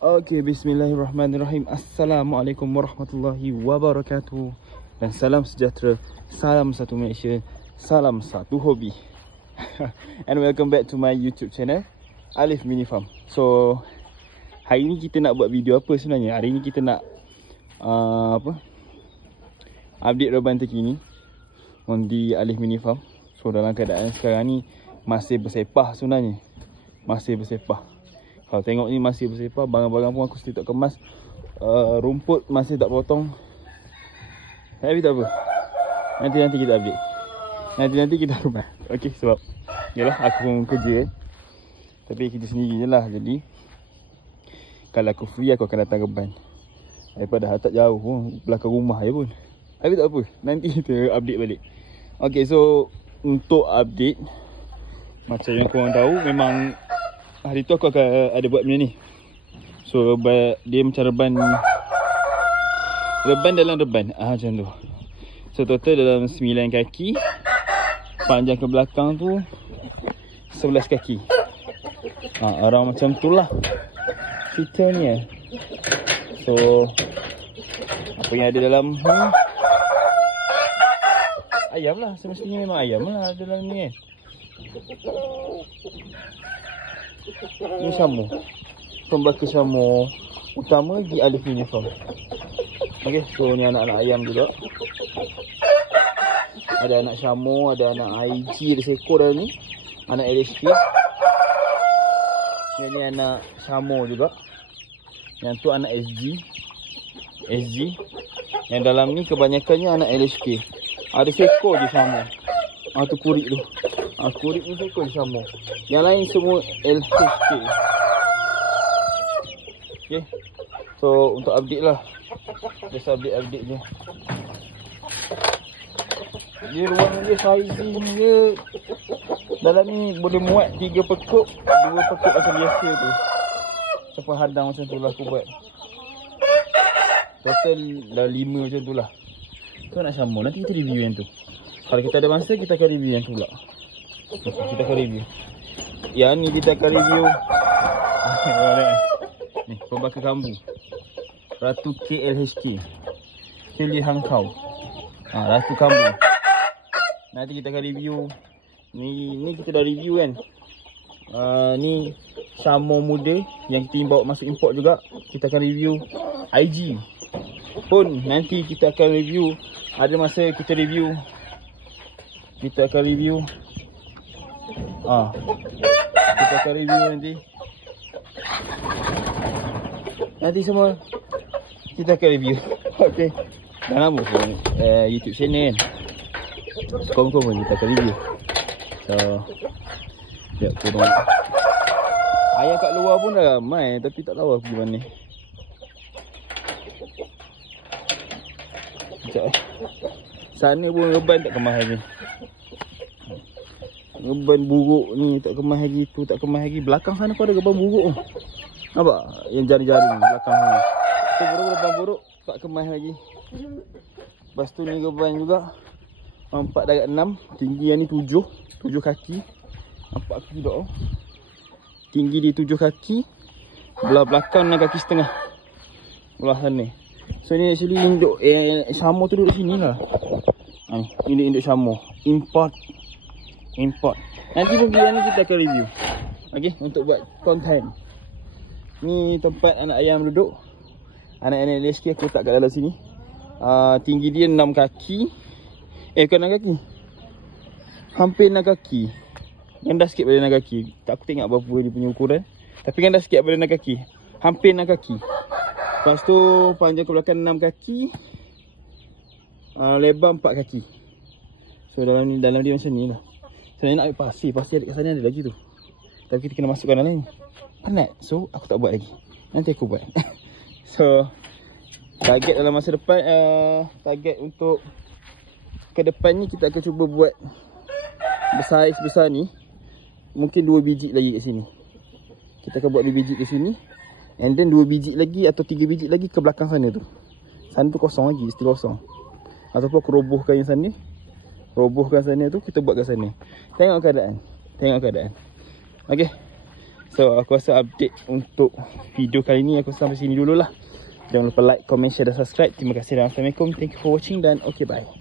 Okey, bismillahirrahmanirrahim. Assalamualaikum warahmatullahi wabarakatuh. Dan salam sejahtera, salam satu Malaysia, salam satu hobi. And welcome back to my YouTube channel, Alif Mini Farm. So, hari ni kita nak buat video apa sebenarnya? Hari ni kita nak update reban terkini di Alif Mini Farm. So, dalam keadaan sekarang ni masih bersepah sebenarnya. Masih bersepah. Kalau tengok ni masih bersepah, barang-barang pun aku still tak kemas. Rumput masih tak potong. Tapi tak apa. Nanti kita update. Nanti kita rumah. Okey, sebab yalah aku pun kerja kan. Tapi kerja sendiri je lah. Jadi kalau aku free aku akan datang reban. Daripada tak jauh pun, belakang rumah je pun. Tapi tak apa, nanti kita update balik. Okey, so untuk update, macam yang korang tahu, memang hari tu aku akan ada buat benda ni. So dia macam reban dalam reban, macam tu. So total dalam 9 kaki. Panjang ke belakang tu 11 kaki. Orang macam tu lah cerita ni. So apa yang ada dalam ayam lah. Semestinya memang ayam lah dalam ni kan. Ni Syamur, pembaka Syamur utama di Alif Mini Farm. Okay, so ni anak-anak ayam juga. Ada anak Syamur, ada anak IG, ada seekor dah ni. Anak LHK. Yang ni anak Syamur juga. Yang tu anak SG. Yang dalam ni kebanyakannya anak LHK. Ada seekor je Syamur. Tu kurik tu. Kurik ni seekor je Syamur. Yang lain semua LHK. Okay. So untuk update lah. Just update je. Dia ruang dia sizing dia dalam ni boleh muat 3 pekuk, 2 pekuk macam biasa tu. Sampai hadang macam tu lah aku buat. Total dah 5 macam tu lah. Tu nak Syamur, nanti kita review yang tu. Kalau kita ada masa kita akan review yang tu pula. Kita akan review. Yang ni kita akan review. Ni pembaka kambu Ratu KLHK, Kelly Hangkau. Ratu kambu. Nanti kita akan review. Ni kita dah review kan. Ni Syamur muda yang kita bawa masuk import juga. Kita akan review. IG pun nanti kita akan review. Ada masa kita review. Kita akan review. Kita akan review nanti. Nanti semua kita akan review. Okay. Dah lama pun YouTube channel kan. Sekurang-kurang pun kita akan review. So sekejap korang. Ayam kat luar pun dah ramai. Tapi tak tahu pergi mana. Sekejap sana pun reban tak kemas lagi. Reban buruk ni tak kemas lagi. Tu tak kemas lagi. Belakang sana pun ada reban buruk tu. Nampak? Yang jaring-jaring belakang sana. Tu reban buruk tak kemas lagi. Lepas tu ni reban juga 4/6. Tinggi yang ni 7 kaki. Nampak aku tidak. Tinggi dia 7 kaki. Belah belakang 6 kaki setengah. Belah sana. So ni actually induk Syamur tu duduk sini lah. Induk Syamur. Import. Nanti pun yang ni kita akan review. Okay, untuk buat konten. Ni tempat anak ayam duduk. Anak-anak LHK aku letak kat dalam sini. Tinggi dia 6 kaki. Bukan 6 kaki. Hampir 6 kaki. Rendah sikit pada 6 kaki. Aku tengok berapa dia punya ukuran. Tapi rendah sikit pada 6 kaki. Hampir 6 kaki. Lepas tu panjang ke belakang 6 kaki. Lebar 4 kaki. So dalam dia macam ni lah. Saya nak ambil pasir. Pasir kat sana ada lagi tu. Tapi kita kena masukkan dalam ni. Penat. So aku tak buat lagi. Nanti aku buat. So target dalam masa depan, target untuk ke depan ni kita akan cuba buat besar ni. Mungkin 2 biji lagi kat sini. Kita akan buat 2 biji kat sini. And then 2 biji lagi atau 3 biji lagi ke belakang sana tu. Sana tu kosong lagi, still kosong. Ataupun aku robohkan yang sana. Robohkan sana tu, kita buat kat sana. Tengok keadaan. Okay. So aku rasa update untuk video kali ni aku sampai sini dululah. Jangan lupa like, comment, share dan subscribe. Terima kasih dan Assalamualaikum. Thank you for watching dan okay bye.